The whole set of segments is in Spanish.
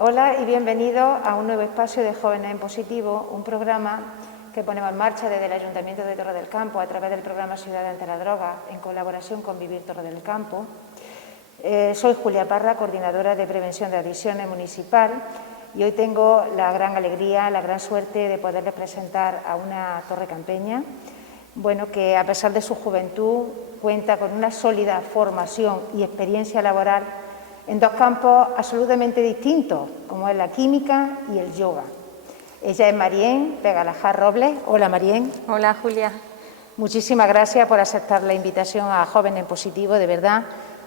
Hola y bienvenidos a un nuevo espacio de Jóvenes en Positivo, un programa que ponemos en marcha desde el Ayuntamiento de Torre del Campo a través del programa Ciudad ante la Droga, en colaboración con Vivir Torre del Campo. Soy Julia Parra, coordinadora de Prevención de Adicciones municipal, y hoy tengo la gran alegría, la gran suerte de poderles presentar a una torrecampeña, que a pesar de su juventud cuenta con una sólida formación y experiencia laboral en dos campos absolutamente distintos, como es la química y el yoga. Ella es Marién Pegalajar Robles. Hola, Marién. Hola, Julia. Muchísimas gracias por aceptar la invitación a Jóvenes en Positivo, de verdad,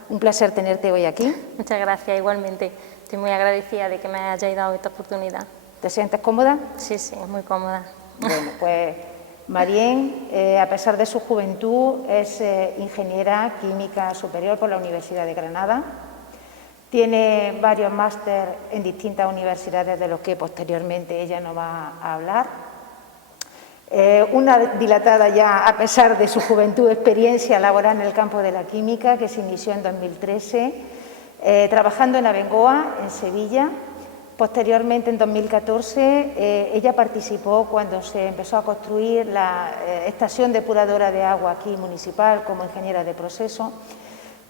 un placer tenerte hoy aquí. Muchas gracias, igualmente. Estoy muy agradecida de que me hayáis dado esta oportunidad. ¿Te sientes cómoda? Sí, muy cómoda. Bueno, pues Marién, a pesar de su juventud, es ingeniera química superior por la Universidad de Granada. Tiene varios máster en distintas universidades, de los que posteriormente ella nos va a hablar. Una dilatada ya, a pesar de su juventud, experiencia laboral en el campo de la química, que se inició en 2013, trabajando en Abengoa, en Sevilla. Posteriormente, en 2014, ella participó cuando se empezó a construir la estación depuradora de agua aquí municipal como ingeniera de proceso.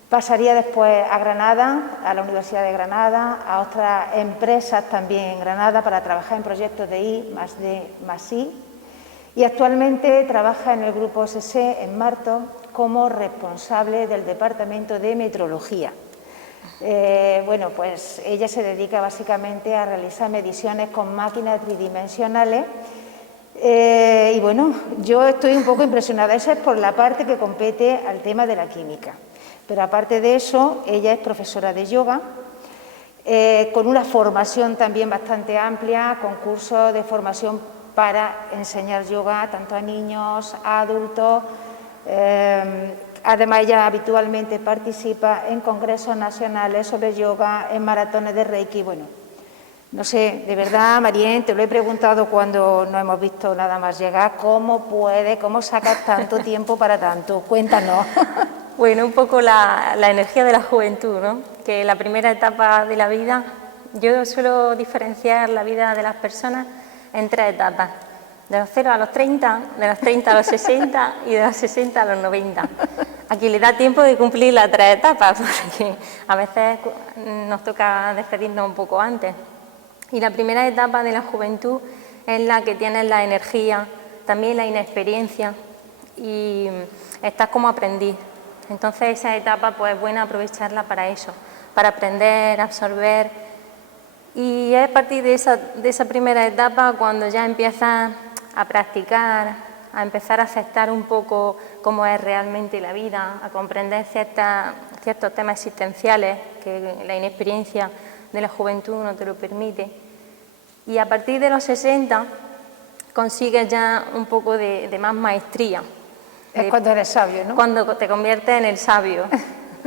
Pasaría después a Granada, a la Universidad de Granada, a otras empresas también en Granada para trabajar en proyectos de I+D+I, y actualmente trabaja en el Grupo OSC en Martos como responsable del Departamento de Metrología. Pues ella se dedica básicamente a realizar mediciones con máquinas tridimensionales. Yo estoy un poco impresionada. Esa es por la parte que compete al tema de la química. Pero aparte de eso, ella es profesora de yoga, con una formación también bastante amplia, con cursos de formación para enseñar yoga tanto a niños, a adultos. Además, ella habitualmente participa en congresos nacionales sobre yoga, en maratones de Reiki. Bueno, no sé, de verdad, Marién, te lo he preguntado cuando no hemos visto nada más llegar, ¿cómo sacas tanto tiempo para tanto? Cuéntanos. Bueno, un poco la energía de la juventud, ¿no? Que la primera etapa de la vida, yo suelo diferenciar la vida de las personas en tres etapas: de los 0 a los 30, de los 30 a los 60 y de los 60 a los 90. Aquí le da tiempo de cumplir las tres etapas, porque a veces nos toca despedirnos un poco antes. Y la primera etapa de la juventud es la que tienes la energía, también la inexperiencia, y estás como aprendiz. Entonces esa etapa pues es buena aprovecharla para eso, para aprender, absorber. Y es a partir de esa primera etapa cuando ya empiezas a practicar, a empezar a aceptar un poco cómo es realmente la vida, a comprender ciertos temas existenciales que la inexperiencia de la juventud no te lo permite. Y a partir de los 60 consigues ya un poco de más maestría. Es cuando eres sabio, ¿no? Cuando te conviertes en el sabio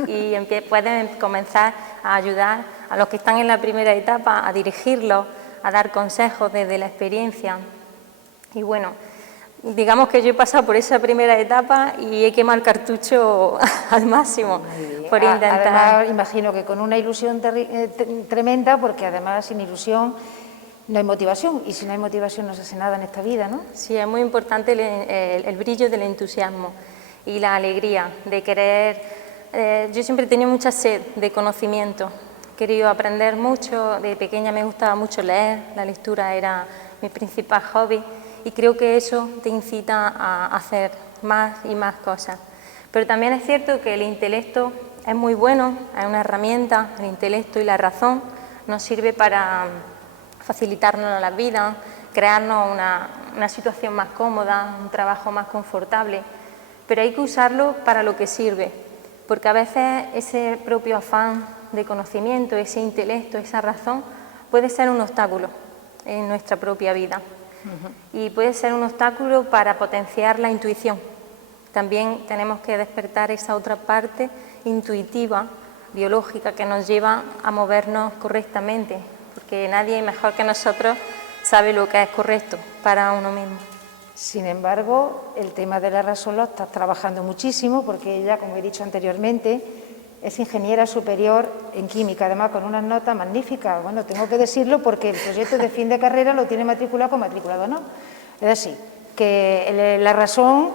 y puedes comenzar a ayudar a los que están en la primera etapa, a dirigirlos, a dar consejos desde la experiencia. Y bueno, digamos que yo he pasado por esa primera etapa y he quemado el cartucho al máximo por intentar. Además, imagino que con una ilusión tremenda, porque además sin ilusión no hay motivación, y si no hay motivación no se hace nada en esta vida, ¿no? Sí, es muy importante el brillo del entusiasmo y la alegría de querer. Yo siempre he tenido mucha sed de conocimiento, he querido aprender mucho. De pequeña me gustaba mucho leer, la lectura era mi principal hobby, y creo que eso te incita a hacer más y más cosas. Pero también es cierto que el intelecto es muy bueno, es una herramienta. El intelecto y la razón nos sirve para facilitarnos la vida, crearnos una situación más cómoda, un trabajo más confortable, pero hay que usarlo para lo que sirve, porque a veces ese propio afán de conocimiento, ese intelecto, esa razón, puede ser un obstáculo en nuestra propia vida. Y puede ser un obstáculo para potenciar la intuición. También tenemos que despertar esa otra parte intuitiva, biológica, que nos lleva a movernos correctamente, porque nadie mejor que nosotros sabe lo que es correcto para uno mismo. Sin embargo, el tema de la razón lo estás trabajando muchísimo, porque ella, como he dicho anteriormente, es ingeniera superior en química, además con unas notas magníficas. Bueno, tengo que decirlo porque el proyecto de fin de carrera lo tiene matriculado con matriculado, ¿no? Es así, que la razón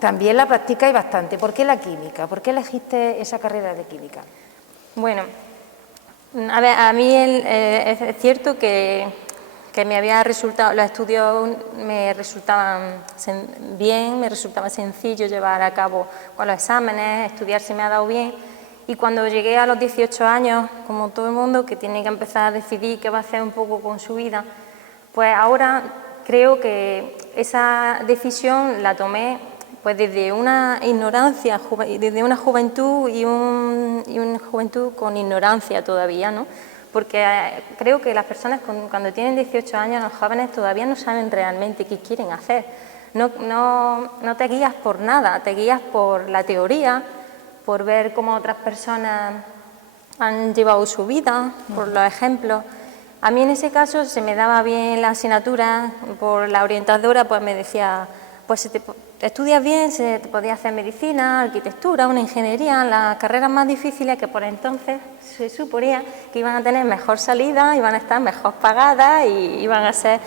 también la practica y bastante. ¿Por qué la química? ¿Por qué elegiste esa carrera de química? Bueno, a ver, a mí es cierto que me había resultado, los estudios me resultaban bien, me resultaba sencillo llevar a cabo con los exámenes, estudiar se me ha dado bien. Y cuando llegué a los 18 años, como todo el mundo, que tiene que empezar a decidir qué va a hacer un poco con su vida, pues ahora creo que esa decisión la tomé pues desde una ignorancia, desde una juventud y una juventud con ignorancia todavía, ¿no? Porque creo que las personas cuando tienen 18 años, los jóvenes todavía no saben realmente qué quieren hacer. No te guías por nada, te guías por la teoría, por ver cómo otras personas han llevado su vida, por los ejemplos. A mí en ese caso se me daba bien la asignatura, por la orientadora pues me decía, pues si te estudias bien, se te podía hacer medicina, arquitectura, una ingeniería, las carreras más difíciles que por entonces se suponía que iban a tener mejor salida, iban a estar mejor pagadas y iban a ser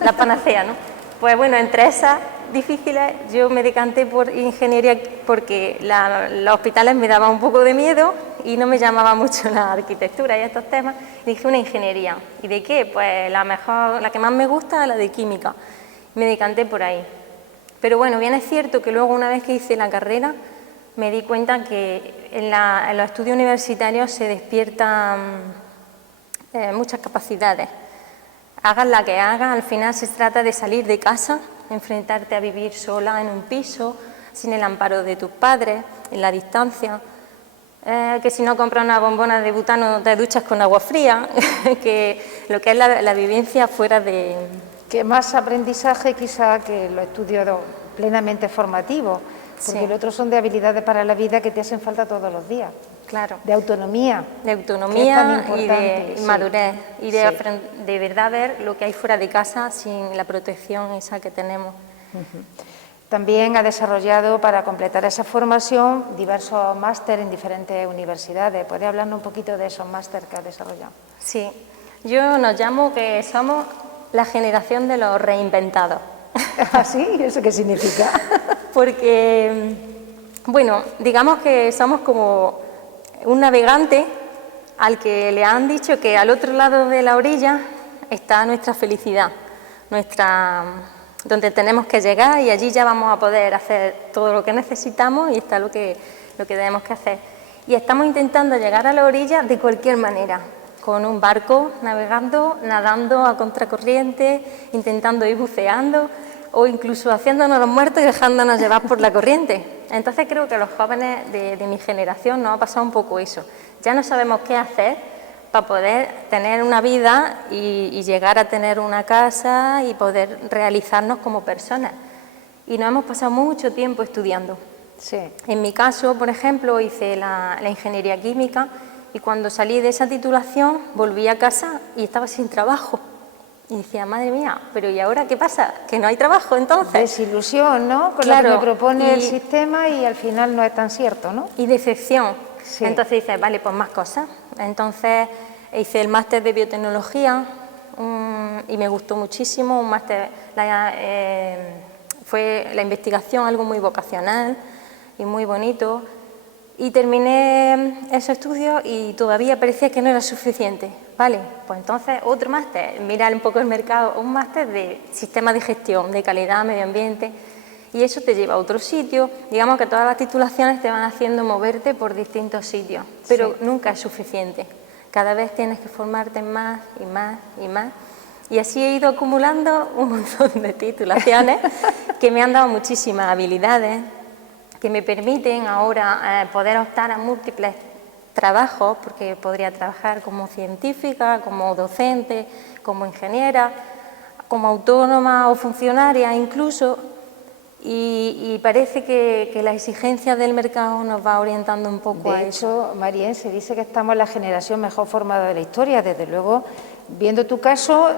la panacea, ¿no? Pues bueno, entre esas difíciles yo me decanté por ingeniería porque los hospitales me daban un poco de miedo y no me llamaba mucho la arquitectura y estos temas. Y dije una ingeniería. ¿Y de qué? Pues la que más me gusta es la de química. Me decanté por ahí. Pero bueno, bien es cierto que luego una vez que hice la carrera me di cuenta que en los estudios universitarios se despiertan muchas capacidades. Hagas la que hagas, al final se trata de salir de casa, enfrentarte a vivir sola en un piso, sin el amparo de tus padres, en la distancia, que si no compras una bombona de butano te duchas con agua fría, que lo que es la vivencia fuera de... Que más aprendizaje quizá que los estudios plenamente formativos, porque los otros son de habilidades para la vida que te hacen falta todos los días. Claro. De autonomía. De autonomía y de madurez. Y de verdad ver lo que hay fuera de casa sin la protección esa que tenemos. También ha desarrollado, para completar esa formación, diversos másteres en diferentes universidades. ¿Puede hablarnos un poquito de esos másteres que ha desarrollado? Sí. Yo nos llamo que somos la generación de los reinventados. ¿Ah, sí? ¿Eso qué significa? Porque, bueno, digamos que somos como un navegante al que le han dicho que al otro lado de la orilla está nuestra felicidad, donde tenemos que llegar y allí ya vamos a poder hacer todo lo que necesitamos y está lo que tenemos que hacer. Y estamos intentando llegar a la orilla de cualquier manera, con un barco navegando, nadando a contracorriente, intentando ir buceando o incluso haciéndonos los muertos y dejándonos llevar por la corriente. Entonces creo que a los jóvenes de mi generación nos ha pasado un poco eso. Ya no sabemos qué hacer para poder tener una vida y llegar a tener una casa y poder realizarnos como personas. Y nos hemos pasado mucho tiempo estudiando. Sí. En mi caso, por ejemplo, hice la ingeniería química y cuando salí de esa titulación volví a casa y estaba sin trabajo. Y decía, madre mía, pero ¿y ahora qué pasa? ¿Que no hay trabajo entonces? Desilusión, ¿no? Con claro, lo que me propone el sistema y al final no es tan cierto, ¿no? Y decepción. Sí. Entonces dices, vale, pues más cosas. Entonces hice el máster de biotecnología y me gustó muchísimo. Un máster, fue la investigación algo muy vocacional y muy bonito. Y terminé esos estudios y todavía parecía que no era suficiente. Vale, pues entonces otro máster, mirar un poco el mercado, un máster de sistema de gestión, de calidad, medio ambiente, y eso te lleva a otro sitio. Digamos que todas las titulaciones te van haciendo moverte por distintos sitios, pero nunca es suficiente. Cada vez tienes que formarte más y más y más. Y así he ido acumulando un montón de titulaciones que me han dado muchísimas habilidades, que me permiten ahora poder optar a múltiples trabajos, porque podría trabajar como científica, como docente, como ingeniera, como autónoma o funcionaria incluso, y parece que la exigencia del mercado nos va orientando un poco a eso. De hecho, Marien, se dice que estamos la generación mejor formada de la historia, desde luego, viendo tu caso,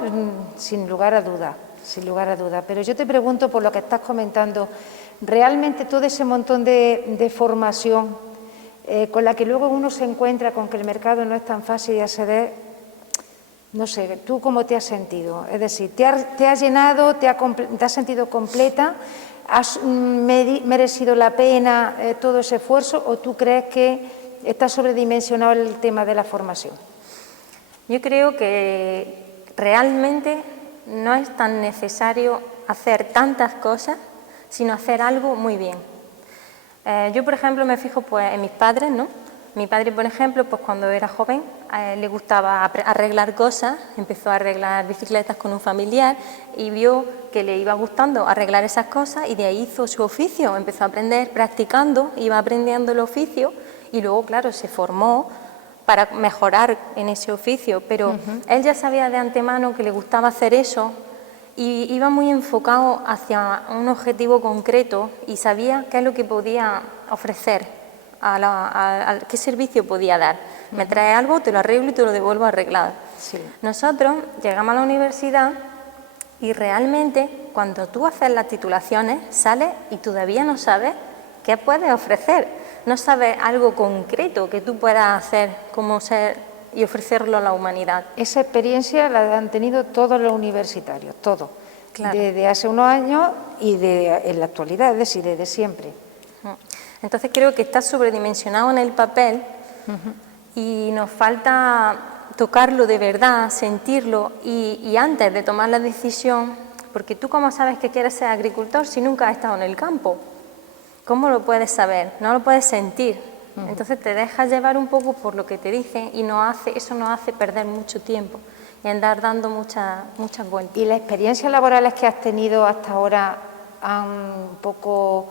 sin lugar a dudas, sin lugar a dudas. Pero yo te pregunto, por lo que estás comentando, ¿realmente todo ese montón de formación con la que luego uno se encuentra con que el mercado no es tan fácil de acceder. No sé, ¿tú cómo te has sentido? Es decir, ¿te has llenado, te has sentido completa? ¿Has merecido la pena todo ese esfuerzo o tú crees que está sobredimensionado el tema de la formación? Yo creo que realmente no es tan necesario hacer tantas cosas, sino hacer algo muy bien. Yo, por ejemplo, me fijo pues, en mis padres, ¿no? Mi padre, por ejemplo, pues cuando era joven, le gustaba arreglar cosas, empezó a arreglar bicicletas con un familiar y vio que le iba gustando arreglar esas cosas y de ahí hizo su oficio, empezó a aprender practicando, iba aprendiendo el oficio y luego, claro, se formó para mejorar en ese oficio, pero él ya sabía de antemano que le gustaba hacer eso y iba muy enfocado hacia un objetivo concreto y sabía qué es lo que podía ofrecer. ¿Qué servicio podía dar? Me trae algo, te lo arreglo y te lo devuelvo arreglado. Sí. Nosotros llegamos a la universidad y realmente cuando tú haces las titulaciones sales y todavía no sabes qué puedes ofrecer. No sabes algo concreto que tú puedas hacer como ser y ofrecerlo a la humanidad. Esa experiencia la han tenido todos los universitarios, todos. Claro. Desde hace unos años y en la actualidad, es decir, desde siempre. Entonces creo que está sobredimensionado en el papel y nos falta tocarlo de verdad, sentirlo y antes de tomar la decisión, porque tú cómo sabes que quieres ser agricultor si nunca has estado en el campo, ¿cómo lo puedes saber? No lo puedes sentir, entonces te dejas llevar un poco por lo que te dicen y eso nos hace perder mucho tiempo y andar dando muchas vueltas. ¿Y las experiencias laborales que has tenido hasta ahora han un poco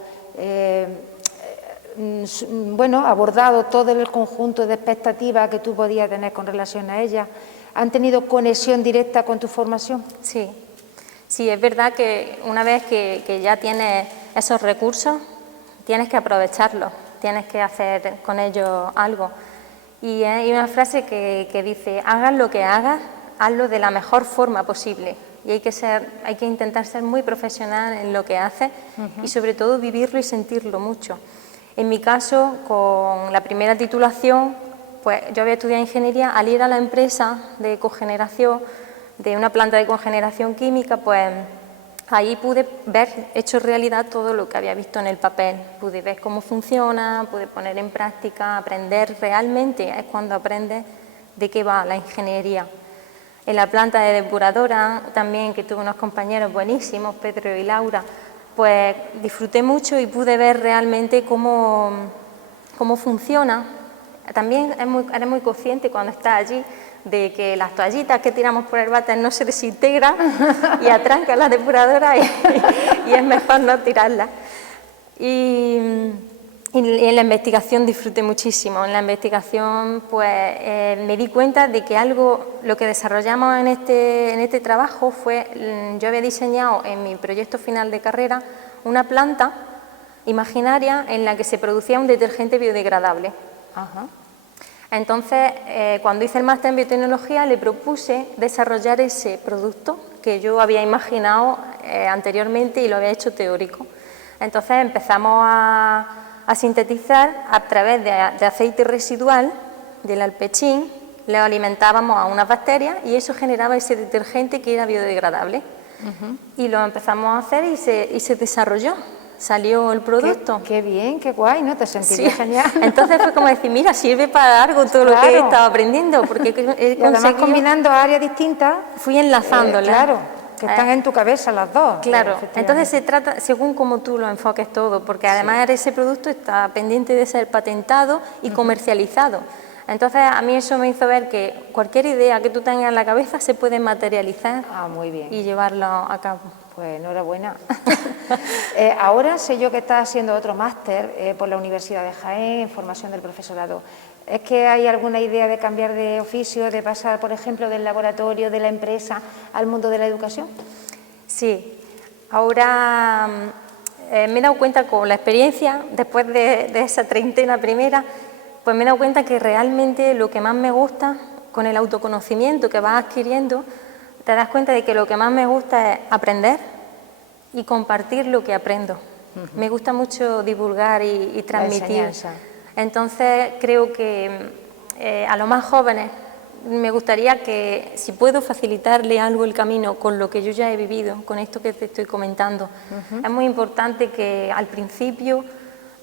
abordado todo el conjunto de expectativas que tú podías tener con relación a ellas? ¿Han tenido conexión directa con tu formación? Sí, es verdad que una vez que ya tienes esos recursos, tienes que aprovecharlos, tienes que hacer con ellos algo. Y hay una frase que dice, hagas lo que hagas, hazlo de la mejor forma posible. Y hay que intentar ser muy profesional en lo que haces y sobre todo vivirlo y sentirlo mucho. En mi caso, con la primera titulación, pues yo había estudiado ingeniería, al ir a la empresa de cogeneración, de una planta de cogeneración química, pues ahí pude ver hecho realidad todo lo que había visto en el papel. Pude ver cómo funciona, pude poner en práctica, aprender realmente, es cuando aprendes de qué va la ingeniería. En la planta de depuradora también, que tuve unos compañeros buenísimos, Pedro y Laura, pues disfruté mucho y pude ver realmente cómo funciona. También eres muy consciente cuando estás allí de que las toallitas que tiramos por el váter no se desintegran y atrancan la depuradora y es mejor no tirarlas. Y en la investigación disfruté muchísimo. En la investigación pues me di cuenta de que lo que desarrollamos en este trabajo fue, yo había diseñado en mi proyecto final de carrera una planta imaginaria en la que se producía un detergente biodegradable. Entonces, cuando hice el máster en biotecnología, le propuse desarrollar ese producto que yo había imaginado anteriormente y lo había hecho teórico. Entonces empezamos a sintetizar a través de aceite residual del alpechín, le alimentábamos a unas bacterias y eso generaba ese detergente que era biodegradable. Y lo empezamos a hacer y se desarrolló, salió el producto. Qué bien, qué guay, ¿no? Te sentirías genial. Entonces fue como decir, mira, sirve para algo todo lo que he estado aprendiendo, porque y además combinando áreas distintas. Fui enlazándolas. Claro. Que están en tu cabeza las dos. Claro, entonces se trata según como tú lo enfoques todo, porque además ese producto está pendiente de ser patentado y comercializado. Entonces a mí eso me hizo ver que cualquier idea que tú tengas en la cabeza se puede materializar muy bien. Y llevarlo a cabo. Pues enhorabuena. Ahora sé yo que estás haciendo otro máster por la Universidad de Jaén en formación del profesorado. ¿Es que hay alguna idea de cambiar de oficio, de pasar, por ejemplo, del laboratorio, de la empresa, al mundo de la educación? Sí, ahora me he dado cuenta con la experiencia, después de esa treintena primera, pues me he dado cuenta que realmente lo que más me gusta, con el autoconocimiento que vas adquiriendo, te das cuenta de que lo que más me gusta es aprender y compartir lo que aprendo. Me gusta mucho divulgar y transmitir. Entonces creo que a los más jóvenes me gustaría que, si puedo facilitarle algo el camino con lo que yo ya he vivido, con esto que te estoy comentando, es muy importante que al principio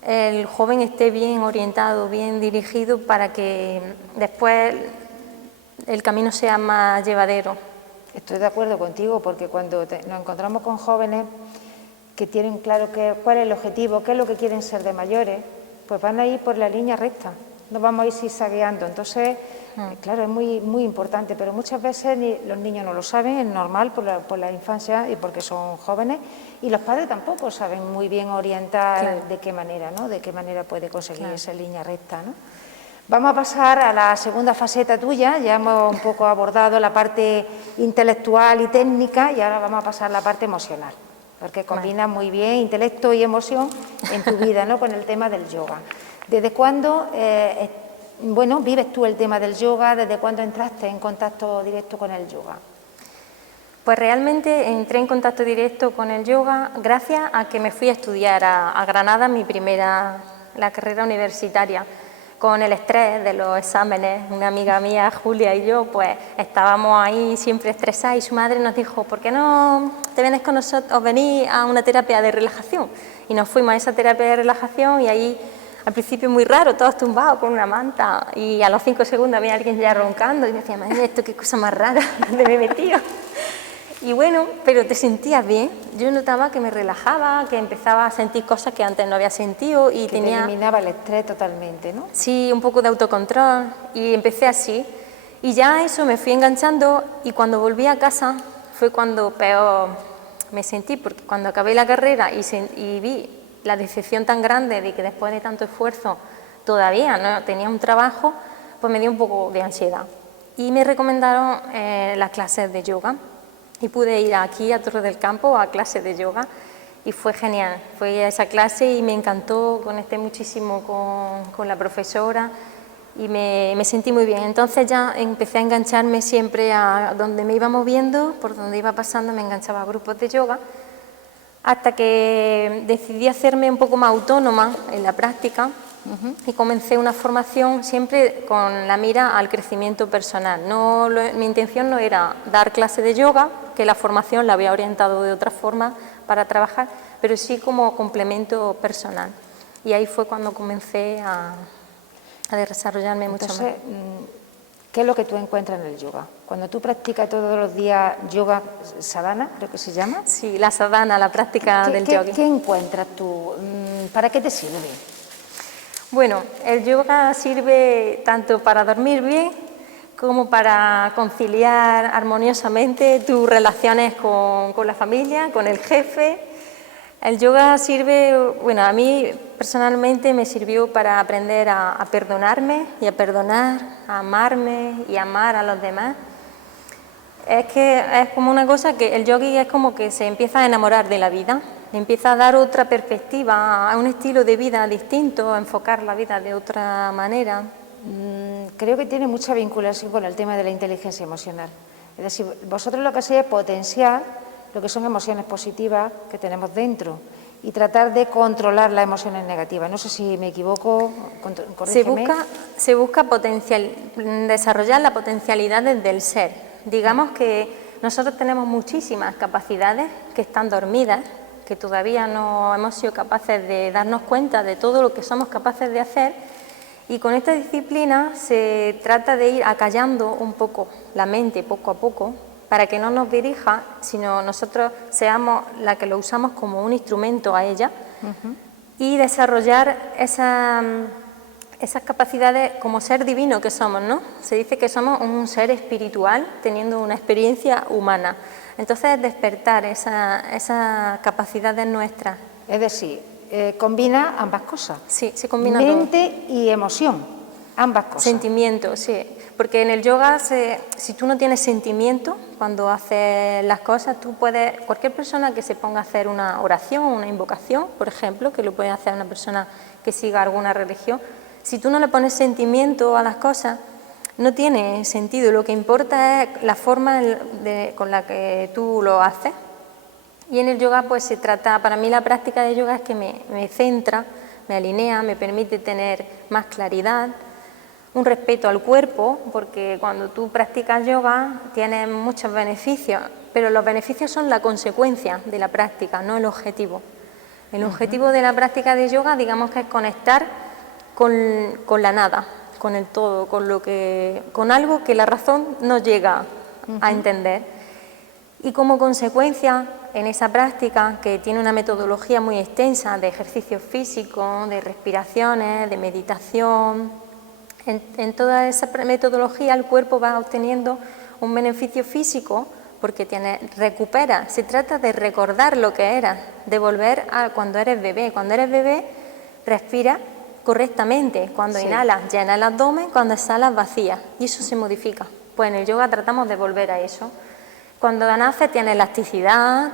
el joven esté bien orientado, bien dirigido, para que después el camino sea más llevadero. Estoy de acuerdo contigo, porque cuando nos encontramos con jóvenes que tienen claro cuál es el objetivo, qué es lo que quieren ser de mayores, pues van a ir por la línea recta, no vamos a ir zigzagueando. Entonces, claro, es muy, muy importante, pero muchas veces los niños no lo saben, es normal por la infancia y porque son jóvenes, y los padres tampoco saben muy bien orientar de qué manera, ¿no? De qué manera puede conseguir esa línea recta, ¿no? Vamos a pasar a la segunda faceta tuya. Ya hemos un poco abordado la parte intelectual y técnica, y ahora vamos a pasar a la parte emocional, porque combinas muy bien intelecto y emoción en tu vida, ¿no? Con el tema del yoga. ¿Desde cuándo vives tú el tema del yoga? ¿Desde cuándo entraste en contacto directo con el yoga? Pues realmente entré en contacto directo con el yoga gracias a que me fui a estudiar a Granada la carrera universitaria. Con el estrés de los exámenes, una amiga mía, Julia, y yo, pues estábamos ahí siempre estresadas, y su madre nos dijo: ¿por qué no te vienes con nosotros, os venís a una terapia de relajación? Y nos fuimos a esa terapia de relajación, y ahí al principio muy raro, todos tumbados con una manta, y a los 5 segundos había alguien ya roncando y me decía: madre, esto qué cosa más rara, ¿dónde me he metido? Y bueno, pero te sentías bien. Yo notaba que me relajaba, que empezaba a sentir cosas que antes no había sentido, y que tenía... te eliminaba el estrés totalmente, ¿no? Sí, un poco de autocontrol, y empecé así. Y ya eso me fui enganchando, y cuando volví a casa fue cuando peor me sentí, porque cuando acabé la carrera y vi la decepción tan grande de que después de tanto esfuerzo todavía no tenía un trabajo, pues me dio un poco de ansiedad. Y me recomendaron las clases de yoga, y pude ir aquí a Torre del Campo a clases de yoga, y fue genial. Fui a esa clase y me encantó, conecté muchísimo con la profesora y me sentí muy bien. Entonces ya empecé a engancharme siempre a donde me iba moviendo, por donde iba pasando me enganchaba a grupos de yoga, hasta que decidí hacerme un poco más autónoma en la práctica. Y comencé una formación siempre con la mira al crecimiento personal. Mi intención no era dar clase de yoga, que la formación la había orientado de otra forma para trabajar, pero sí como complemento personal. Y ahí fue cuando comencé a desarrollarme mucho más. Entonces, ¿qué es lo que tú encuentras en el yoga? Cuando tú practicas todos los días yoga sadhana, creo que se llama. Sí, la sadhana, la práctica del yoga. ¿Qué encuentras tú? ¿Para qué te sirve? Bueno, el yoga sirve tanto para dormir bien como para conciliar armoniosamente tus relaciones con la familia, con el jefe. El yoga sirve, bueno, a mí personalmente me sirvió para aprender a perdonarme y a perdonar, a amarme y amar a los demás. Es que es como una cosa que el yogi es como que se empieza a enamorar de la vida, le empieza a dar otra perspectiva, a un estilo de vida distinto, a enfocar la vida de otra manera. Creo que tiene mucha vinculación con el tema de la inteligencia emocional. Es decir, vosotros lo que hacéis es potenciar lo que son emociones positivas que tenemos dentro y tratar de controlar las emociones negativas. No sé si me equivoco, corrígeme. Se busca desarrollar la potencialidad del ser. Digamos que nosotros tenemos muchísimas capacidades que están dormidas, que todavía no hemos sido capaces de darnos cuenta de todo lo que somos capaces de hacer, y con esta disciplina se trata de ir acallando un poco la mente poco a poco para que no nos dirija, sino nosotros seamos la que lo usamos como un instrumento a ella, y desarrollar esas capacidades como ser divino que somos, ¿no? Se dice que somos un ser espiritual teniendo una experiencia humana. Entonces, despertar esas capacidades nuestras. Es decir, combina ambas cosas. Sí, se combina mente todo. y emoción, ambas cosas. Sentimiento, sí. Porque en el yoga, si tú no tienes sentimiento cuando haces las cosas, cualquier persona que se ponga a hacer una oración, una invocación, por ejemplo, que lo puede hacer una persona que siga alguna religión, si tú no le pones sentimiento a las cosas, no tiene sentido. Lo que importa es la forma con la que tú lo haces. Y en el yoga pues se trata, para mí la práctica de yoga es que me centra, me alinea, me permite tener más claridad, un respeto al cuerpo, porque cuando tú practicas yoga tienes muchos beneficios, pero los beneficios son la consecuencia de la práctica, no el objetivo. El objetivo de la práctica de yoga, digamos que es conectar con la nada, con el todo, con algo que la razón no llega a entender. Y como consecuencia, en esa práctica, que tiene una metodología muy extensa de ejercicios físicos, de respiraciones, de meditación, en toda esa metodología el cuerpo va obteniendo un beneficio físico porque recupera, se trata de recordar lo que eras, de volver a cuando eres bebé. Cuando eres bebé, respira correctamente. Cuando inhalas, llena el abdomen, cuando exhalas, vacías. Y eso se modifica. Pues en el yoga tratamos de volver a eso. Cuando naces tienes elasticidad,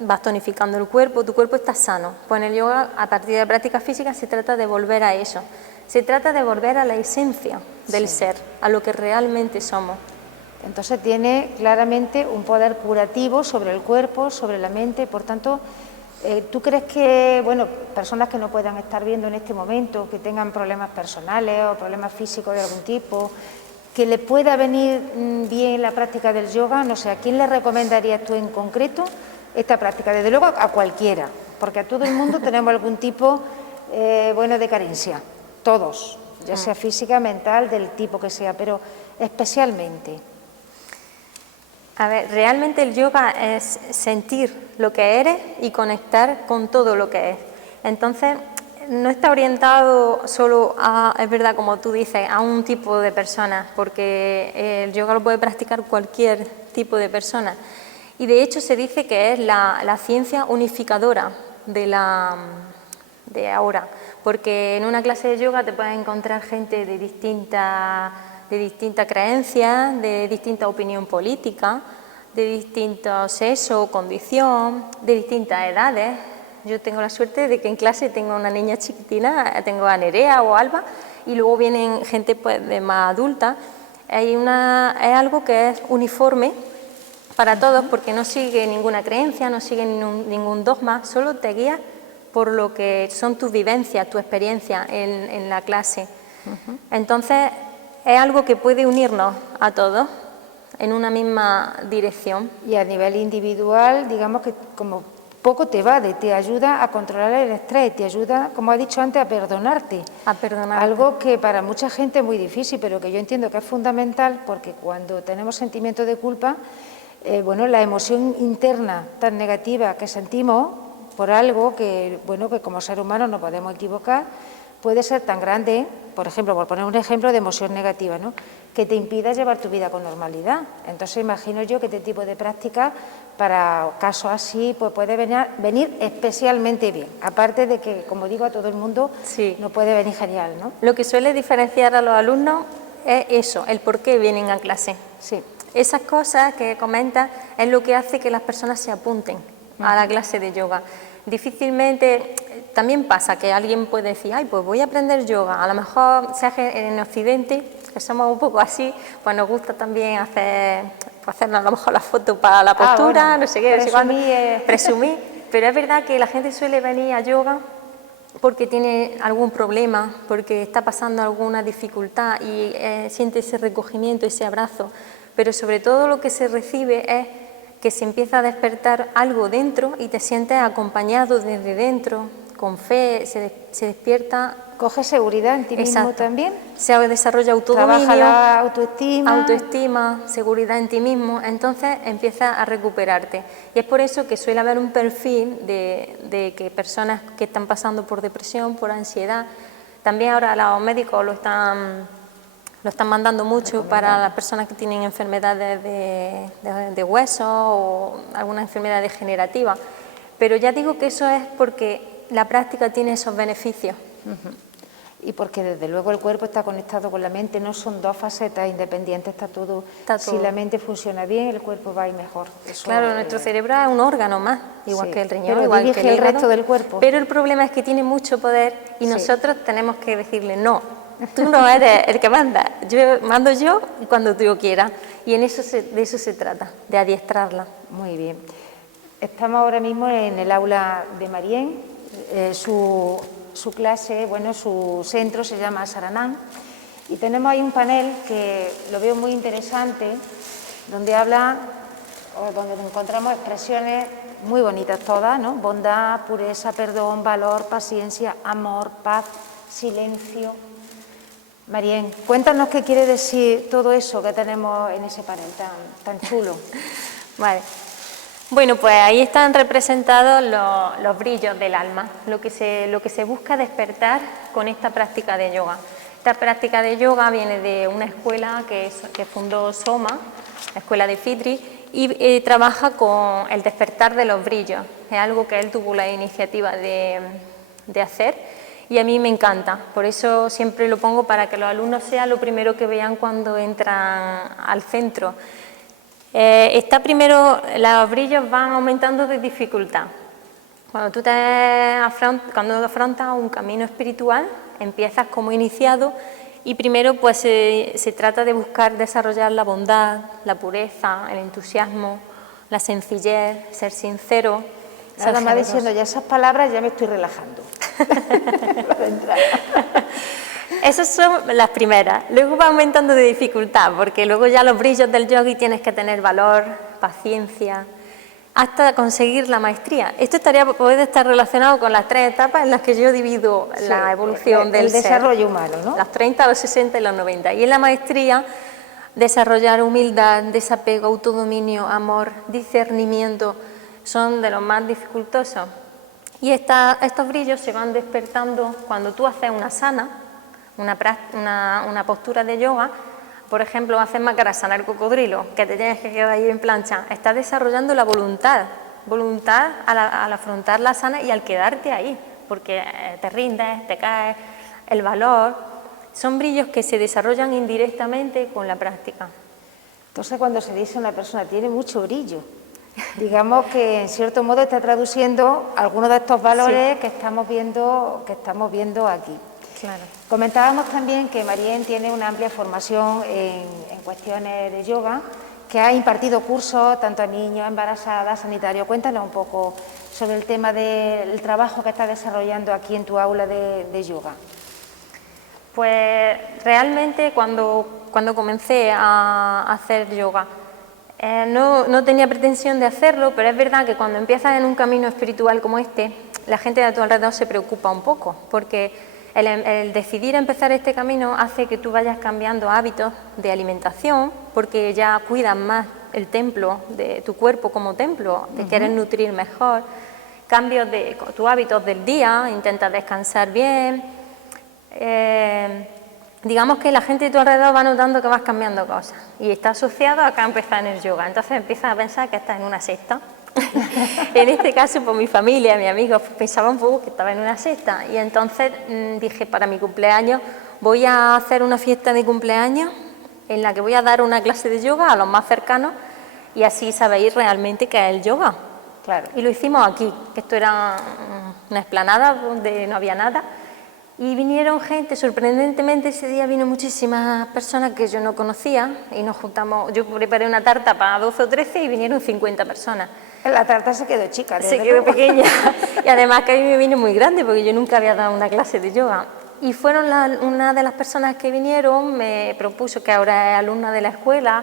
vas tonificando el cuerpo, tu cuerpo está sano. Pues en el yoga, a partir de la práctica física, se trata de volver a eso. Se trata de volver a la esencia del ser, a lo que realmente somos. Entonces tiene claramente un poder curativo sobre el cuerpo, sobre la mente. Por tanto, ¿tú crees que, bueno, personas que no puedan estar viendo en este momento, que tengan problemas personales o problemas físicos de algún tipo, que le pueda venir bien la práctica del yoga? No sé, ¿a quién le recomendarías tú en concreto esta práctica? Desde luego a cualquiera, porque a todo el mundo tenemos algún tipo, de carencia, todos, ya sea física, mental, del tipo que sea, pero especialmente. A ver, realmente el yoga es sentir lo que eres y conectar con todo lo que es. Entonces, no está orientado solo a, es verdad, como tú dices, a un tipo de personas, porque el yoga lo puede practicar cualquier tipo de persona. Y de hecho se dice que es la ciencia unificadora de ahora, porque en una clase de yoga te puedes encontrar gente de distintas creencias, de distinta opinión política, de distinto sexo, condición, de distintas edades. Yo tengo la suerte de que en clase tengo una niña chiquitina, tengo a Nerea o Alba, y luego vienen gente pues, de más adulta. Es algo que es uniforme para todos porque no sigue ninguna creencia, no sigue ningún dogma, solo te guías por lo que son tus vivencias, tu experiencia en la clase. Entonces, es algo que puede unirnos a todos en una misma dirección. Y a nivel individual, digamos que como poco te vade, te ayuda a controlar el estrés, te ayuda, como ha dicho antes, a perdonarte. A perdonarte. Algo que para mucha gente es muy difícil, pero que yo entiendo que es fundamental, porque cuando tenemos sentimientos de culpa, la emoción interna tan negativa que sentimos por algo que como ser humano no podemos equivocar, puede ser tan grande, por ejemplo, por poner un ejemplo de emoción negativa, ¿no?, que te impida llevar tu vida con normalidad. Entonces imagino yo que este tipo de práctica para casos así pues puede venir especialmente bien, aparte de que, como digo, a todo el mundo no puede venir genial, ¿no? Lo que suele diferenciar a los alumnos es eso, el por qué vienen a clase. Sí. Esas cosas que comentas es lo que hace que las personas se apunten a la clase de yoga. Difícilmente, también pasa que alguien puede decir, ay, pues voy a aprender yoga. A lo mejor en Occidente, que somos un poco así, pues nos gusta también hacernos a lo mejor la foto para la postura, no sé qué, no sé cuándo, presumir. Pero es verdad que la gente suele venir a yoga porque tiene algún problema, porque está pasando alguna dificultad y siente ese recogimiento, ese abrazo. Pero sobre todo lo que se recibe es que se empieza a despertar algo dentro y te sientes acompañado desde dentro, con fe, se despierta. Coge seguridad en ti mismo también. Se desarrolla autodominio. Trabaja la autoestima. Autoestima, seguridad en ti mismo, entonces empiezas a recuperarte. Y es por eso que suele haber un perfil de que personas que están pasando por depresión, por ansiedad, también ahora los médicos lo están mandando mucho para las personas que tienen enfermedades de huesos o alguna enfermedad degenerativa. Pero ya digo que eso es porque la práctica tiene esos beneficios. Y porque desde luego el cuerpo está conectado con la mente, no son dos facetas independientes, está todo. Si la mente funciona bien, el cuerpo va a ir mejor. Eso, claro, nuestro cerebro es un órgano más, igual que el riñón, pero igual que el resto del cuerpo. Pero el problema es que tiene mucho poder y nosotros tenemos que decirle no. Tú no eres el que manda, mando yo cuando tú quieras. Y de eso se trata, de adiestrarla. Muy bien. Estamos ahora mismo en el aula de Marien. Su su clase, bueno, su centro se llama Saranán, y tenemos ahí un panel que lo veo muy interesante, donde habla, o donde encontramos expresiones muy bonitas todas, ¿no? Bondad, pureza, perdón, valor, paciencia, amor, paz, silencio. Marien, cuéntanos qué quiere decir todo eso que tenemos en ese panel tan chulo. Vale. Bueno, pues ahí están representados los brillos del alma, lo que se busca despertar con esta práctica de yoga. Esta práctica de yoga viene de una escuela que fundó Soma, la escuela de Fitri, y trabaja con el despertar de los brillos. Es algo que él tuvo la iniciativa de hacer y a mí me encanta. Por eso siempre lo pongo para que los alumnos sea lo primero que vean cuando entran al centro. Primero, los brillos van aumentando de dificultad. Cuando afrontas un camino espiritual, empiezas como iniciado y primero pues se trata de buscar desarrollar la bondad, la pureza, el entusiasmo, la sencillez, ser sincero. Nada más diciendo ya esas palabras ya me estoy relajando. Esas son las primeras. Luego va aumentando de dificultad, porque luego ya los brillos del yogi tienes que tener valor, paciencia, hasta conseguir la maestría. Esto puede estar relacionado con las 3 etapas en las que yo divido la evolución del ser. El desarrollo humano, ¿no? Los 30, los 60 y los 90. Y en la maestría, desarrollar humildad, desapego, autodominio, amor, discernimiento, son de los más dificultosos. Y estos brillos se van despertando cuando tú haces una asana, una postura de yoga. Por ejemplo, haces Makarasana, el cocodrilo, que te tienes que quedar ahí en plancha. Estás desarrollando la voluntad al afrontar la asana y al quedarte ahí, porque te rindes, te caes, el valor. Son brillos que se desarrollan indirectamente con la práctica. Entonces, cuando se dice una persona tiene mucho brillo, digamos que en cierto modo está traduciendo algunos de estos valores que estamos viendo aquí. Claro. Comentábamos también que Marien tiene una amplia formación en cuestiones de yoga, que ha impartido cursos tanto a niños, embarazadas, sanitarios. Cuéntanos un poco sobre el tema del trabajo que estás desarrollando aquí en tu aula de yoga. Pues realmente cuando comencé a hacer yoga, no tenía pretensión de hacerlo, pero es verdad que cuando empiezas en un camino espiritual como este, la gente de tu alrededor se preocupa un poco, porque el decidir empezar este camino hace que tú vayas cambiando hábitos de alimentación, porque ya cuidas más el templo, de tu cuerpo como templo, te quieres nutrir mejor, cambios de tus hábitos del día, intentas descansar bien. Digamos que la gente de tu alrededor va notando que vas cambiando cosas y está asociado a que empezar en el yoga, entonces empiezas a pensar que estás en una secta. En este caso, pues mi familia, mis amigos pensaban un poco que estaba en una secta y entonces dije, para mi cumpleaños voy a hacer una fiesta de cumpleaños en la que voy a dar una clase de yoga a los más cercanos y así sabéis realmente qué es el yoga. Claro. Y lo hicimos aquí, que esto era una explanada donde no había nada. Y vinieron gente, sorprendentemente ese día vino muchísimas personas que yo no conocía y nos juntamos, yo preparé una tarta para 12 o 13 y vinieron 50 personas. La tarta se quedó chica. Se quedó pequeña y además que a mí me vino muy grande porque yo nunca había dado una clase de yoga. Y fueron una de las personas que vinieron, me propuso, que ahora es alumna de la escuela,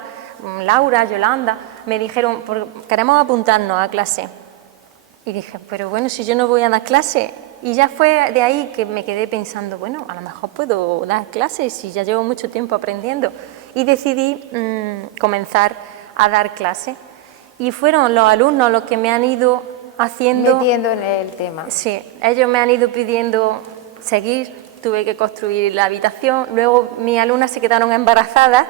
Laura, Yolanda, me dijeron, queremos apuntarnos a clase. Y dije, pero bueno, si yo no voy a dar clase. Y ya fue de ahí que me quedé pensando, bueno, a lo mejor puedo dar clases si ya llevo mucho tiempo aprendiendo. Y decidí comenzar a dar clases. Y fueron los alumnos los que me han ido metiendo en el tema. Sí, ellos me han ido pidiendo seguir, tuve que construir la habitación, luego mis alumnas se quedaron embarazadas,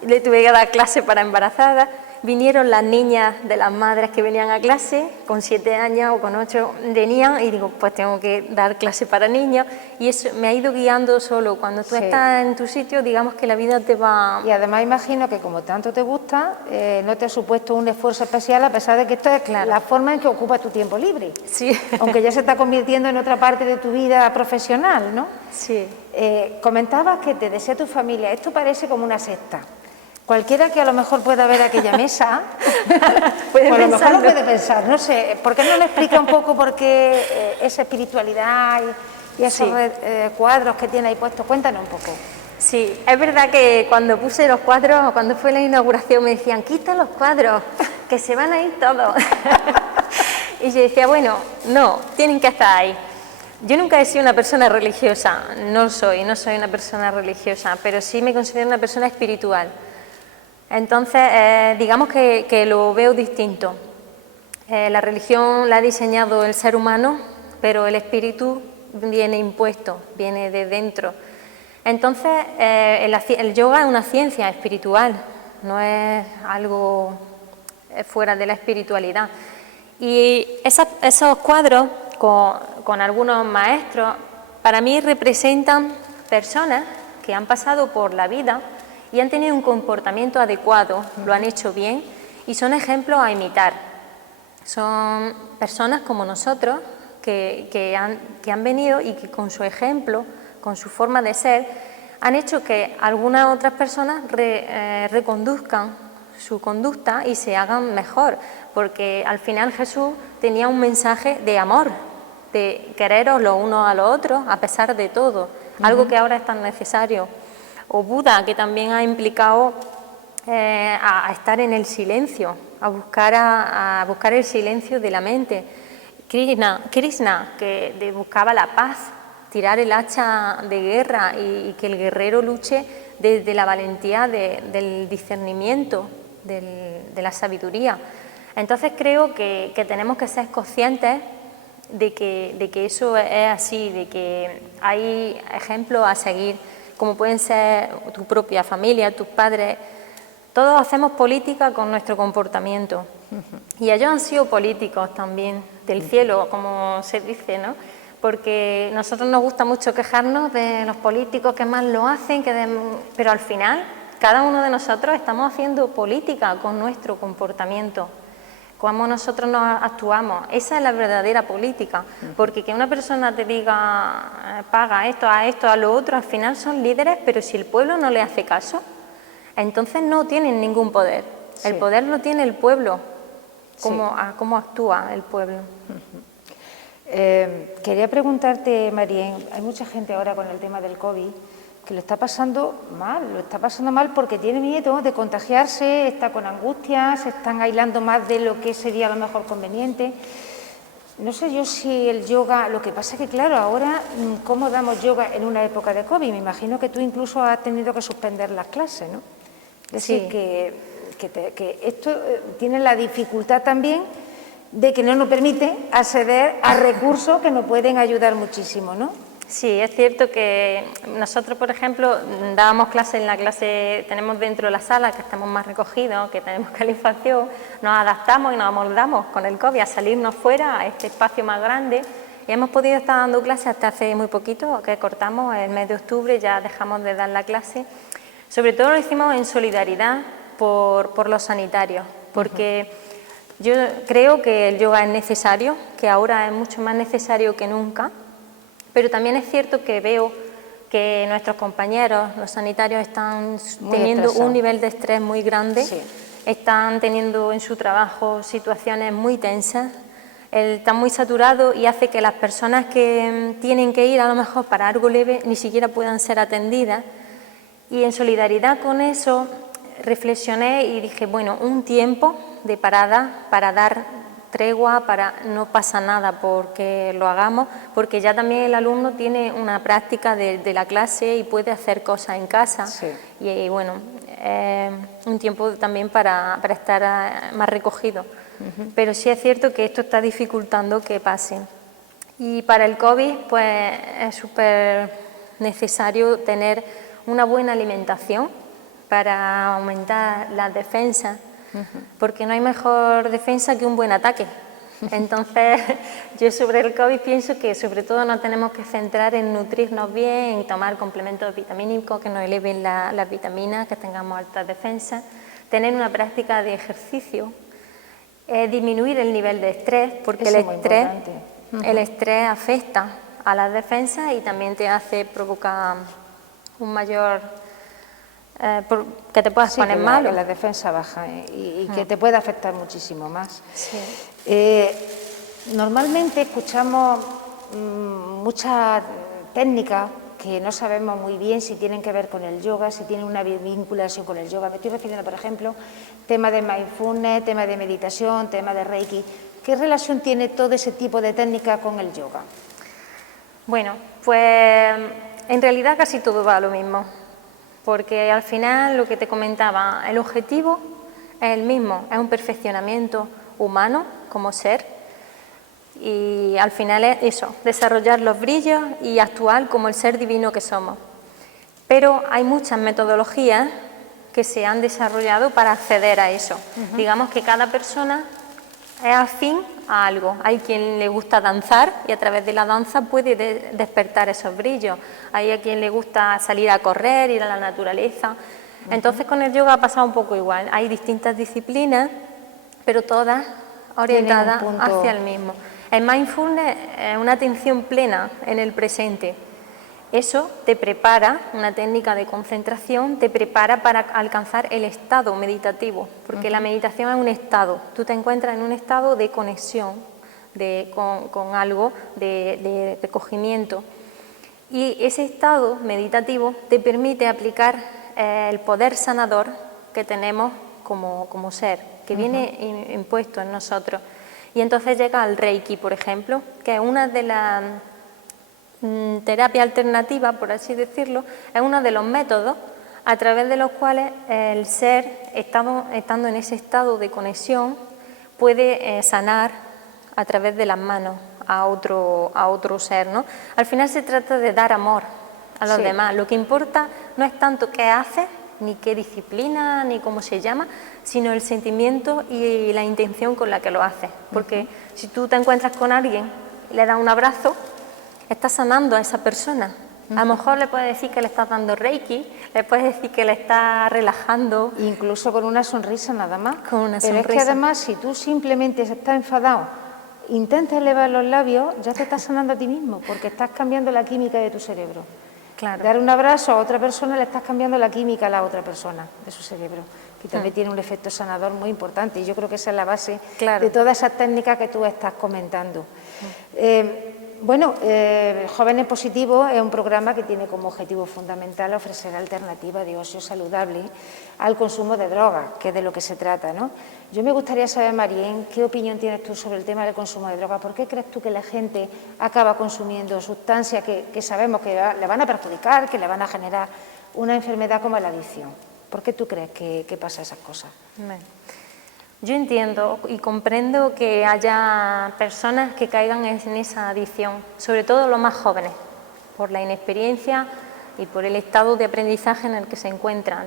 le tuve que dar clase para embarazadas. Vinieron las niñas de las madres que venían a clase, con 7 años o con 8 venían y digo, pues tengo que dar clase para niños y eso me ha ido guiando solo. Cuando tú estás en tu sitio, digamos que la vida te va... Y además imagino que como tanto te gusta, no te ha supuesto un esfuerzo especial a pesar de que esto es la forma en que ocupas tu tiempo libre. Sí. Aunque ya se está convirtiendo en otra parte de tu vida profesional, ¿no? Sí. Comentabas que te decía tu familia, esto parece como una secta. Cualquiera que a lo mejor pueda ver aquella mesa, pues a lo mejor lo puede pensar, no sé, ¿por qué no le explica un poco por qué esa espiritualidad y esos Sí. cuadros que tiene ahí puestos. Cuéntanos un poco. Sí, es verdad que cuando puse los cuadros, cuando fue la inauguración, me decían, quita los cuadros, que se van a ir todos. Y yo decía, bueno, no, tienen que estar ahí. Yo nunca he sido una persona religiosa, no soy una persona religiosa, pero sí me considero una persona espiritual. Entonces, digamos que lo veo distinto. La religión la ha diseñado el ser humano, pero el espíritu viene impuesto, viene de dentro. Entonces, el yoga es una ciencia espiritual, no es algo fuera de la espiritualidad. Y esos cuadros con algunos maestros, para mí representan personas que han pasado por la vida y han tenido un comportamiento adecuado, lo han hecho bien y son ejemplos a imitar. Son personas como nosotros que han venido y que con su ejemplo, con su forma de ser, han hecho que algunas otras personas reconduzcan su conducta y se hagan mejor, porque al final Jesús tenía un mensaje de amor, de quereros los unos a los otros a pesar de todo, algo que ahora es tan necesario. O Buda, que también ha implicado a estar en el silencio, a buscar el silencio de la mente. Krishna, que buscaba la paz, tirar el hacha de guerra y que el guerrero luche desde la valentía del discernimiento, de la sabiduría. Entonces creo que tenemos que ser conscientes de que eso es así, de que hay ejemplos a seguir, como pueden ser tu propia familia, tus padres. Todos hacemos política con nuestro comportamiento. Y ellos han sido políticos también, del cielo, como se dice, ¿no? Porque a nosotros nos gusta mucho quejarnos de los políticos que más lo hacen, pero al final cada uno de nosotros estamos haciendo política con nuestro comportamiento, cómo nosotros nos actuamos. Esa es la verdadera política, porque que una persona te diga paga esto, a lo otro, al final son líderes, pero si el pueblo no le hace caso, entonces no tienen ningún poder. Sí. El poder lo tiene el pueblo, cómo actúa el pueblo. Quería preguntarte, Marien, hay mucha gente ahora con el tema del COVID que lo está pasando mal porque tiene miedo de contagiarse, está con angustia, se están aislando más de lo que sería a lo mejor conveniente. No sé yo si el yoga, lo que pasa es que claro, ahora, ¿cómo damos yoga en una época de COVID? Me imagino que tú incluso has tenido que suspender las clases, ¿no? Es decir, que esto tiene la dificultad también de que no nos permite acceder a recursos que nos pueden ayudar muchísimo, ¿no? Sí, es cierto que nosotros, por ejemplo, dábamos clases en la clase, tenemos dentro de la sala que estamos más recogidos, que tenemos calefacción, nos adaptamos y nos amoldamos con el COVID a salirnos fuera a este espacio más grande y hemos podido estar dando clases hasta hace muy poquito, que cortamos el mes de octubre, ya dejamos de dar la clase. Sobre todo lo hicimos en solidaridad por los sanitarios, porque yo creo que el yoga es necesario, que ahora es mucho más necesario que nunca, pero también es cierto que veo que nuestros compañeros, los sanitarios, están teniendo un nivel de estrés muy grande, están teniendo en su trabajo situaciones muy tensas, están muy saturados y hace que las personas que tienen que ir a lo mejor para algo leve ni siquiera puedan ser atendidas. Y en solidaridad con eso reflexioné y dije, bueno, un tiempo de parada para dar tregua, no pasa nada porque lo hagamos, porque ya también el alumno tiene una práctica de la clase y puede hacer cosas en casa. Y bueno, un tiempo también para estar más recogido. Pero sí es cierto que esto está dificultando que pase. Y para el COVID, pues es súper necesario tener una buena alimentación para aumentar las defensas, porque no hay mejor defensa que un buen ataque. Entonces, yo sobre el COVID pienso que sobre todo nos tenemos que centrar en nutrirnos bien, en tomar complementos vitamínicos que nos eleven las vitaminas, que tengamos altas defensas, tener una práctica de ejercicio, disminuir el nivel de estrés, porque el estrés afecta a las defensas y también te hace provocar un mayor... que te puedas poner malo. Que la defensa baja y que te puede afectar muchísimo más. Normalmente escuchamos muchas técnicas que no sabemos muy bien si tienen que ver con el yoga, si tienen una vinculación con el yoga. Me estoy refiriendo, por ejemplo, tema de mindfulness, tema de meditación, tema de Reiki. ¿Qué relación tiene todo ese tipo de técnica con el yoga? Bueno, pues en realidad casi todo va a lo mismo, porque al final lo que te comentaba, el objetivo es el mismo, es un perfeccionamiento humano como ser, y al final es eso, desarrollar los brillos y actuar como el ser divino que somos. Pero hay muchas metodologías que se han desarrollado para acceder a eso. Digamos que cada persona es afín a algo. Hay quien le gusta danzar y a través de la danza puede despertar esos brillos. Hay a quien le gusta salir a correr, ir a la naturaleza. Entonces con el yoga ha pasado un poco igual. Hay distintas disciplinas, pero todas orientadas hacia el mismo. El mindfulness es una atención plena en el presente. Eso te prepara, una técnica de concentración, te prepara para alcanzar el estado meditativo, porque la meditación es un estado. Tú te encuentras en un estado de conexión con algo, de recogimiento. Y ese estado meditativo te permite aplicar el poder sanador que tenemos como ser, que viene impuesto en nosotros. Y entonces llega al Reiki, por ejemplo, que es una de las terapias alternativas, por así decirlo, es uno de los métodos a través de los cuales el ser, estando en ese estado de conexión, puede sanar a través de las manos a otro ser, ¿no? Al final se trata de dar amor a los demás. Lo que importa no es tanto qué haces, ni qué disciplina, ni cómo se llama, sino el sentimiento y la intención con la que lo haces. Porque si tú te encuentras con alguien y le das un abrazo, estás sanando a esa persona. A lo mejor le puedes decir que le estás dando Reiki, le puedes decir que le estás relajando. Incluso con una sonrisa nada más. Con una Pero sonrisa. es que además, si tú simplemente estás enfadado, intentas elevar los labios, ya te estás sanando a ti mismo, porque estás cambiando la química de tu cerebro. Claro. Dar un abrazo a otra persona, le estás cambiando la química a la otra persona de su cerebro, que también tiene un efecto sanador muy importante. Y yo creo que esa es la base de todas esas técnicas que tú estás comentando. Jóvenes Positivos es un programa que tiene como objetivo fundamental ofrecer alternativas de ocio saludable al consumo de drogas, que es de lo que se trata, ¿no? Yo me gustaría saber, Marien, ¿qué opinión tienes tú sobre el tema del consumo de drogas? ¿Por qué crees tú que la gente acaba consumiendo sustancias que sabemos que le van a perjudicar, que le van a generar una enfermedad como la adicción? ¿Por qué tú crees que pasa esas cosas? Yo entiendo y comprendo que haya personas que caigan en esa adicción, sobre todo los más jóvenes, por la inexperiencia y por el estado de aprendizaje en el que se encuentran.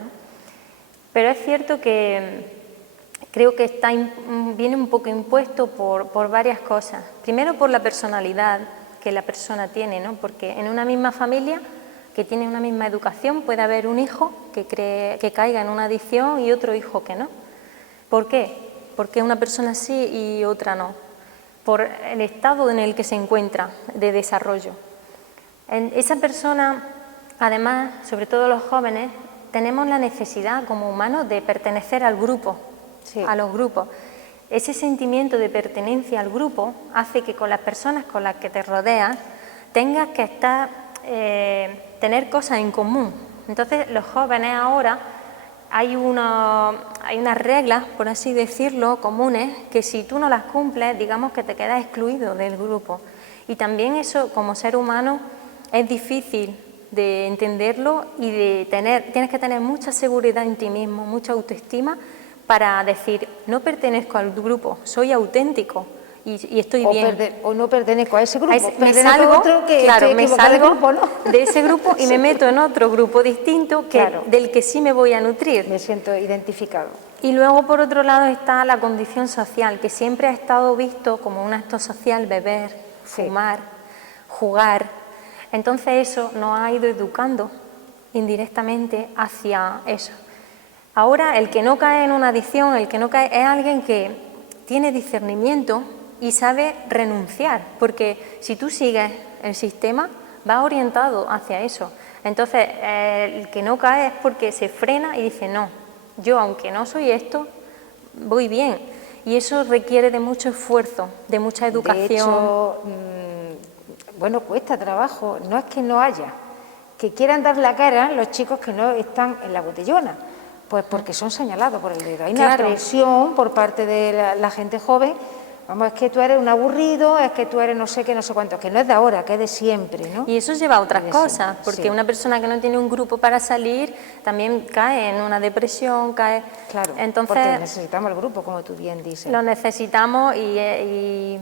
Pero es cierto que creo que viene un poco impuesto por varias cosas. Primero por la personalidad que la persona tiene, ¿no? Porque en una misma familia que tiene una misma educación puede haber un hijo que caiga en una adicción y otro hijo que no. ¿Por qué? Porque una persona sí y otra no. Por el estado en el que se encuentra de desarrollo. Esa persona, además, sobre todo los jóvenes, tenemos la necesidad como humanos de pertenecer al grupo, a los grupos. Ese sentimiento de pertenencia al grupo hace que con las personas con las que te rodeas tengas que tener cosas en común. Entonces, los jóvenes ahora hay unas reglas, por así decirlo, comunes, que si tú no las cumples, digamos que te quedas excluido del grupo. Y también eso, como ser humano, es difícil de entenderlo y tienes que tener mucha seguridad en ti mismo, mucha autoestima para decir, no pertenezco al grupo, soy auténtico y estoy bien. O no pertenezco a ese grupo, me salgo grupo, ¿no? de ese grupo y me meto en otro grupo distinto del que sí me voy a nutrir. Me siento identificado. Y luego, por otro lado, está la condición social, que siempre ha estado visto como un acto social, beber, fumar, jugar. Entonces eso nos ha ido educando indirectamente hacia eso. Ahora, el que no cae en una adicción, el que no cae es alguien que tiene discernimiento y sabe renunciar, porque si tú sigues el sistema, va orientado hacia eso. Entonces, el que no cae es porque se frena y dice, no, yo aunque no soy esto, voy bien. Y eso requiere de mucho esfuerzo, de mucha educación. De hecho, bueno, cuesta trabajo, no es que no haya, que quieran dar la cara los chicos que no están en la botellona, pues porque son señalados por el dedo. Hay una presión por parte de la gente joven, vamos, es que tú eres un aburrido, es que tú eres no sé qué, no sé cuánto, que no es de ahora, que es de siempre, ¿no? Y eso lleva a otras cosas, porque sí. Una persona que no tiene un grupo para salir también cae en una depresión, cae... Claro, entonces, porque necesitamos el grupo, como tú bien dices. Lo necesitamos y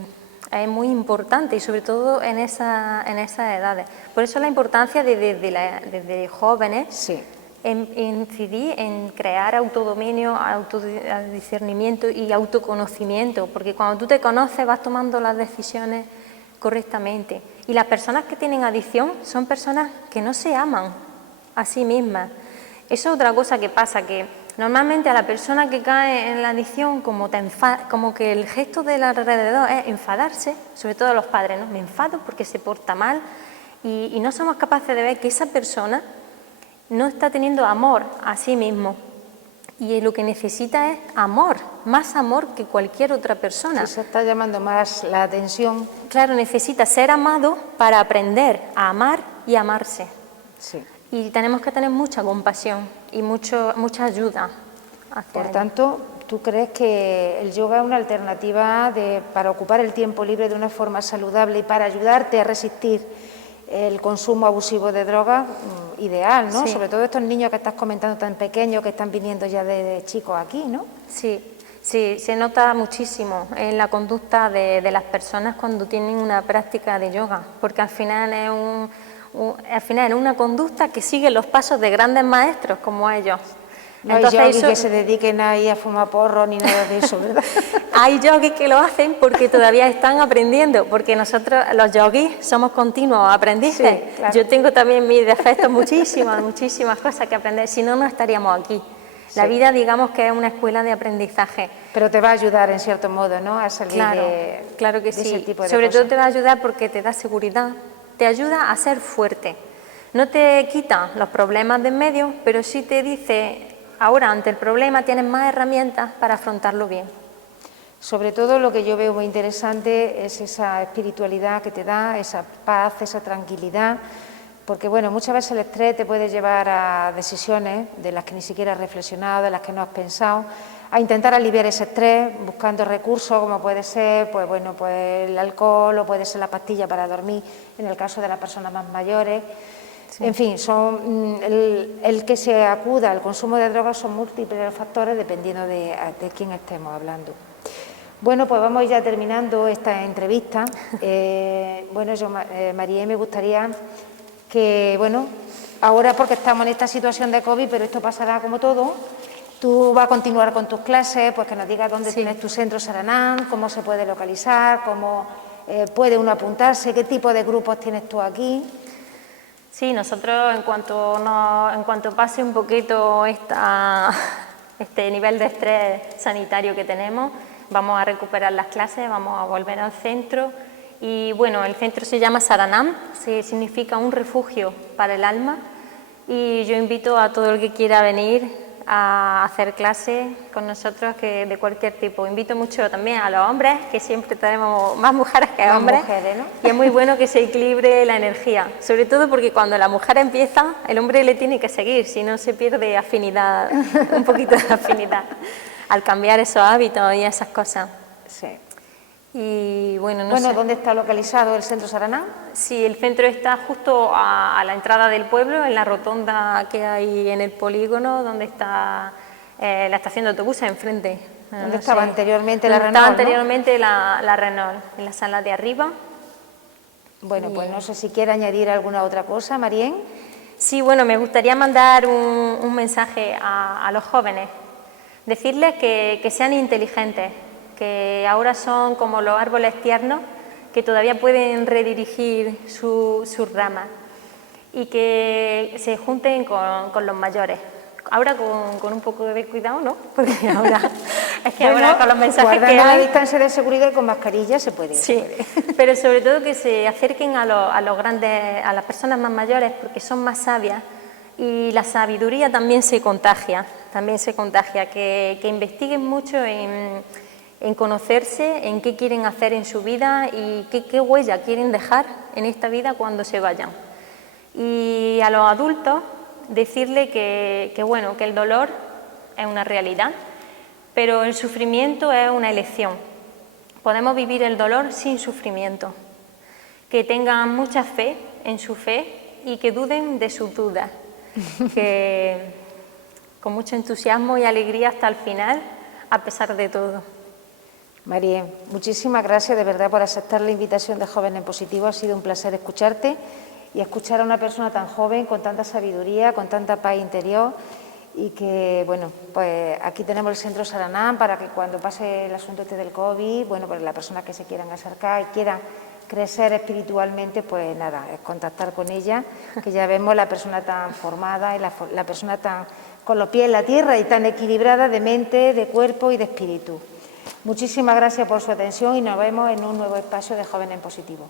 es muy importante, y sobre todo en esas edades. Por eso la importancia desde jóvenes, sí, en incidir en crear autodominio, autodiscernimiento y autoconocimiento, porque cuando tú te conoces vas tomando las decisiones correctamente. Y las personas que tienen adicción son personas que no se aman a sí mismas. Eso es otra cosa que pasa, que normalmente a la persona que cae en la adicción, como que el gesto del alrededor es enfadarse, sobre todo a los padres, ¿no? Me enfado porque se porta mal, y no somos capaces de ver que esa persona no está teniendo amor a sí mismo, y lo que necesita es amor, más amor que cualquier otra persona. Sí, se está llamando más la atención. Claro, necesita ser amado para aprender a amar y amarse. Sí. Y tenemos que tener mucha compasión y mucha ayuda. Por tanto, ¿tú crees que el yoga es una alternativa para ocupar el tiempo libre de una forma saludable y para ayudarte a resistir el consumo abusivo de drogas? Ideal, ¿no? Sí. Sobre todo estos niños que estás comentando tan pequeños, que están viniendo ya de chicos aquí, ¿no? Sí, sí, se nota muchísimo en la conducta de las personas cuando tienen una práctica de yoga, porque al final es una conducta que sigue los pasos de grandes maestros como ellos. No hay yogis que se dediquen ahí a fumar porro ni nada de eso, ¿verdad? Hay yogis que lo hacen porque todavía están aprendiendo, porque nosotros los yogis somos continuos aprendices. Sí, claro. Yo tengo también mis defectos, muchísimas cosas que aprender, si no, no estaríamos aquí. La vida, digamos que es una escuela de aprendizaje. Pero te va a ayudar en cierto modo, ¿no?, a salir claro que de sí. ese tipo de Sobre cosas. todo te va a ayudar porque te da seguridad, te ayuda a ser fuerte. No te quita los problemas de en medio, pero sí te dice, ahora ante el problema tienes más herramientas para afrontarlo bien. Sobre todo lo que yo veo muy interesante es esa espiritualidad que te da, esa paz, esa tranquilidad, porque bueno, muchas veces el estrés te puede llevar a decisiones de las que ni siquiera has reflexionado, de las que no has pensado, a intentar aliviar ese estrés buscando recursos como puede ser, pues bueno, pues el alcohol o puede ser la pastilla para dormir en el caso de las personas más mayores. Sí. En fin, el que se acuda al consumo de drogas son múltiples los factores dependiendo de quién estemos hablando. Bueno, pues vamos ya terminando esta entrevista. Bueno, yo, María, me gustaría que, bueno, ahora porque estamos en esta situación de COVID, pero esto pasará como todo, tú vas a continuar con tus clases, pues que nos digas dónde tienes tu centro Saranam, cómo se puede localizar, cómo puede uno apuntarse, qué tipo de grupos tienes tú aquí. Sí, nosotros en cuanto pase un poquito este nivel de estrés sanitario que tenemos, vamos a recuperar las clases, vamos a volver al centro. Y bueno, el centro se llama Saranam, significa un refugio para el alma, y yo invito a todo el que quiera venir a hacer clases con nosotros, que de cualquier tipo. Invito mucho también a los hombres, que siempre tenemos más mujeres que hombres, mujeres, ¿no? Y es muy bueno que se equilibre la energía, sobre todo porque cuando la mujer empieza, el hombre le tiene que seguir, si no se pierde afinidad, un poquito de afinidad, al cambiar esos hábitos y esas cosas. Sí. Y bueno, no sé. ¿Dónde está localizado el centro Saranam? Sí, el centro está justo a la entrada del pueblo, en la rotonda que hay en el polígono, donde está la estación de autobuses enfrente. ¿Dónde estaba anteriormente la Renault? Estaba anteriormente la Renault, en la sala de arriba. Bueno, pues no sé si quiere añadir alguna otra cosa, Marién. Sí, bueno, me gustaría mandar un mensaje a los jóvenes, decirles que sean inteligentes, que ahora son como los árboles tiernos, que todavía pueden redirigir sus ramas, y que se junten con los mayores. Ahora con un poco de cuidado, ¿no? Porque ahora es que bueno, ahora con los mensajes que hay, la distancia de seguridad y con mascarilla se puede. Sí, pero sobre todo que se acerquen a los grandes, a las personas más mayores, porque son más sabias, y la sabiduría también se contagia, que investiguen mucho en en conocerse, en qué quieren hacer en su vida y qué huella quieren dejar en esta vida cuando se vayan. Y a los adultos decirle que bueno, que el dolor es una realidad, pero el sufrimiento es una elección. Podemos vivir el dolor sin sufrimiento. Que tengan mucha fe en su fe y que duden de sus dudas. Que con mucho entusiasmo y alegría hasta el final, a pesar de todo. Marien, muchísimas gracias de verdad por aceptar la invitación de Jóvenes en Positivo. Ha sido un placer escucharte y escuchar a una persona tan joven, con tanta sabiduría, con tanta paz interior, y que, bueno, pues aquí tenemos el Centro Saranam para que cuando pase el asunto este del COVID, bueno, pues las personas que se quieran acercar y quieran crecer espiritualmente, pues nada, es contactar con ella, que ya vemos la persona tan formada y la persona tan con los pies en la tierra y tan equilibrada de mente, de cuerpo y de espíritu. Muchísimas gracias por su atención y nos vemos en un nuevo espacio de Jóvenes en Positivo.